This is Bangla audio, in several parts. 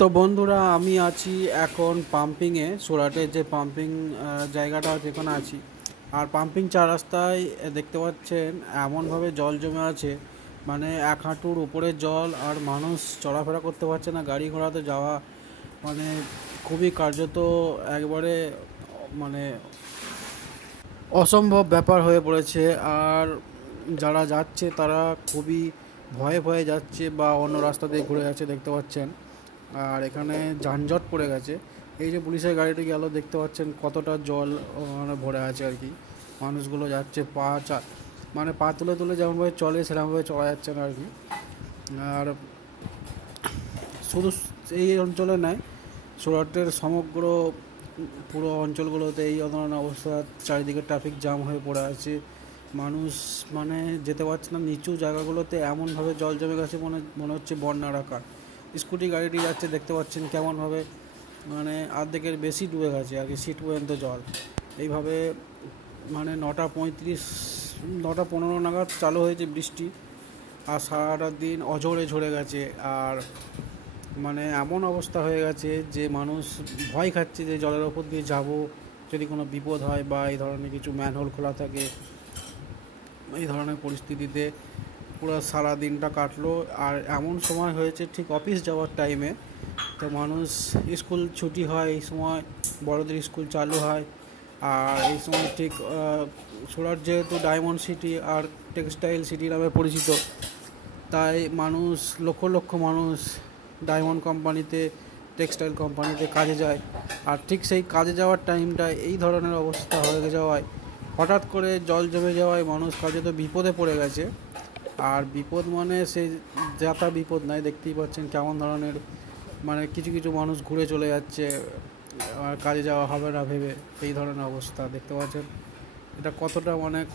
তো বন্ধুরা, আমি আছি এখন পাম্পিংয়ে। সুরাটের যে পাম্পিং জায়গাটা যেখানে আছি, আর পাম্পিং চার রাস্তায় দেখতে পাচ্ছেন এমনভাবে জল জমে আছে, মানে 1 হাঁটুর উপরে জল, আর মানুষ চলাফেরা করতে পারছে না, গাড়ি ঘোড়াতে যাওয়া মানে খুবই কার্যত একবারে মানে অসম্ভব ব্যাপার হয়ে পড়েছে। আর যারা যাচ্ছে তারা খুবই ভয়ে ভয়ে যাচ্ছে বা অন্য রাস্তা দিয়ে ঘুরে যাচ্ছে দেখতে পাচ্ছেন। আর এখানে যানজট পড়ে গেছে। এই যে পুলিশের গাড়িটি গেল, দেখতে পাচ্ছেন কতটা জল মানে ভরে আছে আর কি। মানুষগুলো যাচ্ছে মানে পা তুলে তুলে যেমনভাবে চলে সেরকমভাবে চলা যাচ্ছে না আর কি। আর শুধু এই অঞ্চলে নয়, সুরাটের সমগ্র পুরো অঞ্চলগুলোতে এই ধরনের অবস্থা। চারিদিকে ট্রাফিক জ্যাম হয়ে পড়ে আছে, মানুষ মানে যেতে পারছে না। নিচু জায়গাগুলোতে এমনভাবে জল জমে গেছে, মনে হচ্ছে বন্যার আকার। স্কুটি গাড়িটি যাচ্ছে, দেখতে পাচ্ছেন কেমনভাবে মানে অর্ধেকের বেশি ডুবে গেছে আর কি, সিট পর্যন্ত জল। এইভাবে মানে 9:35 9:15 নাগাদ চালু হয়েছে বৃষ্টি, আর সারাটা দিন অঝরে ঝরে গেছে। আর মানে এমন অবস্থা হয়ে গেছে যে মানুষ ভয় খাচ্ছে যে জলের ওপর দিয়ে যাব, যদি কোনো বিপদ হয় বা এই ধরনের কিছু ম্যানহোল খোলা থাকে। এই ধরনের পরিস্থিতিতে পুরো সারা দিনটা কাটলো। আর এমন সময় হয়েছে ঠিক অফিস যাওয়ার টাইমে, তো মানুষ স্কুল ছুটি হয় এই সময়, বড়দের স্কুল চালু হয়। আর এই সময় ঠিক সুরাট যেহেতু ডায়মন্ড সিটি আর টেক্সটাইল সিটি নামে পরিচিত, তাই মানুষ লক্ষ লক্ষ মানুষ ডায়মন্ড কোম্পানিতে, টেক্সটাইল কোম্পানিতে কাজে যায়। আর ঠিক সেই কাজে যাওয়ার টাইমটায় এই ধরনের অবস্থা হয়ে যাওয়ায়, হঠাৎ করে জল জমে যাওয়ায় মানুষ কাজে তো বিপদে পড়ে গেছে। আর বিপদ মানে সেই যাতা বিপদ নয়, দেখতেই পাচ্ছেন কেমন ধরনের মানে কিছু কিছু মানুষ ঘুরে চলে যাচ্ছে আর কাজে যাওয়া হবে না ভেবে। এই ধরনের অবস্থা দেখতে পাচ্ছেন। এটা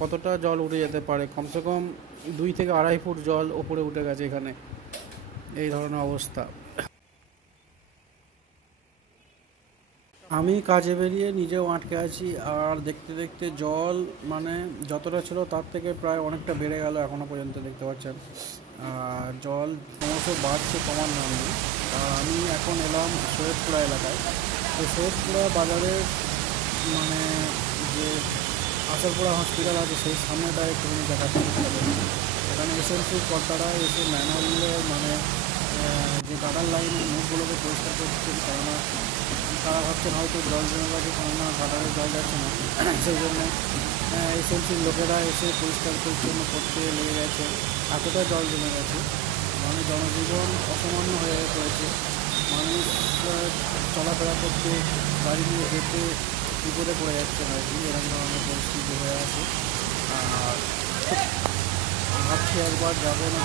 কতটা জল উঠে যেতে পারে, কমসে কম 2 থেকে 2.5 ফুট জল ওপরে উঠে গেছে এখানে। এই ধরনের অবস্থা। আমি কাজে বেরিয়ে নিজেও আটকে আছি, আর দেখতে দেখতে জল মানে যতটা ছিল তার থেকে প্রায় অনেকটা বেড়ে গেল এখনও পর্যন্ত, দেখতে পাচ্ছেন। আর জল ক্রমশ বাড়ছে, কমার নাম নেই। আর আমি এখন এলাম সৈয়দপুরা এলাকায়। তো সৈয়দপুরা বাজারের মানে যে আসারপুরা হসপিটাল আছে সেই সামনেটায় একটুখানি দেখাতে চেষ্টা করি। এখানে এসএলসির কর্তারা এসে ম্যানুয়াল মানে যে গাডার লাইনের মুখগুলোকে পরিষ্কার করছেন, কেননা তারা ভাবছেন হয়তো জল জমে গেছে, কেননা গাডারে জল যাচ্ছে না, সেই জন্য এসএলসির লোকেরা এসে পরিষ্কার পরিচ্ছন্ন করতে লেগে গেছে। এতটা জল জমে গেছে, মানে জনজীবন অসামান্য হয়ে পড়েছে। মানুষ চলাফেরা করতে, গাড়ি নিয়ে যেতে বিপদে পড়ে যাচ্ছে আর কি, এরকম ধরনের পরিস্থিতি হয়ে আছে। আর ভাবছি একবার যাবো না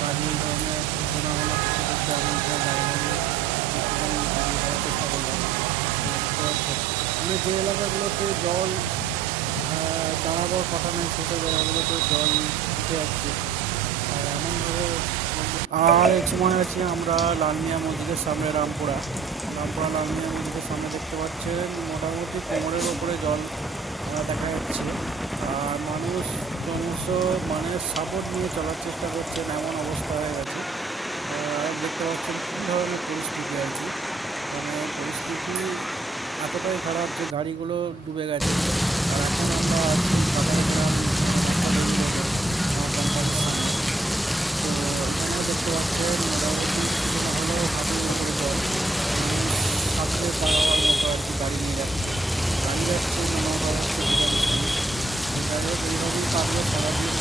গাড়ি এই ধরনের ঘোরাঘোরা করতে করতে আমি চেষ্টা করলাম। মানে যে এলাকাগুলোতে জল দাঁড়াবার কথা নেই, সেসব জায়গাগুলোতে জল উঠে যাচ্ছে আর এমনভাবে। আর এক সময় আছে আমরা লালমিয়া মসজিদের সামনে, রামপুরা লালমিয়া মসজিদের সামনে দেখতে পাচ্ছেন মোটামুটি কোমরের ওপরে জল দেখা যাচ্ছে। আর মানুষ ক্রমশ মানে সাপোর্ট নিয়ে চলার চেষ্টা করছেন, এমন অবস্থা হয়ে গেছে। দেখতে পাচ্ছেন কী ধরনের পরিস্থিতি আর কি, মানে পরিস্থিতি এতটাই খারাপ যে গাড়িগুলো ডুবে গেছে। আর এখন আমরা আছি বাজারে গ্রাম আমার কোম্পানির সামনে। তো এখানেও দেখতে পাচ্ছেন মোটামুটি কিছু না হলেও হাতের উপরে জল, হাতে পা যাওয়ার মতো আর কি। গাড়ি যাচ্ছে মনে হচ্ছে এইভাবেই কাটবে সারাদিন।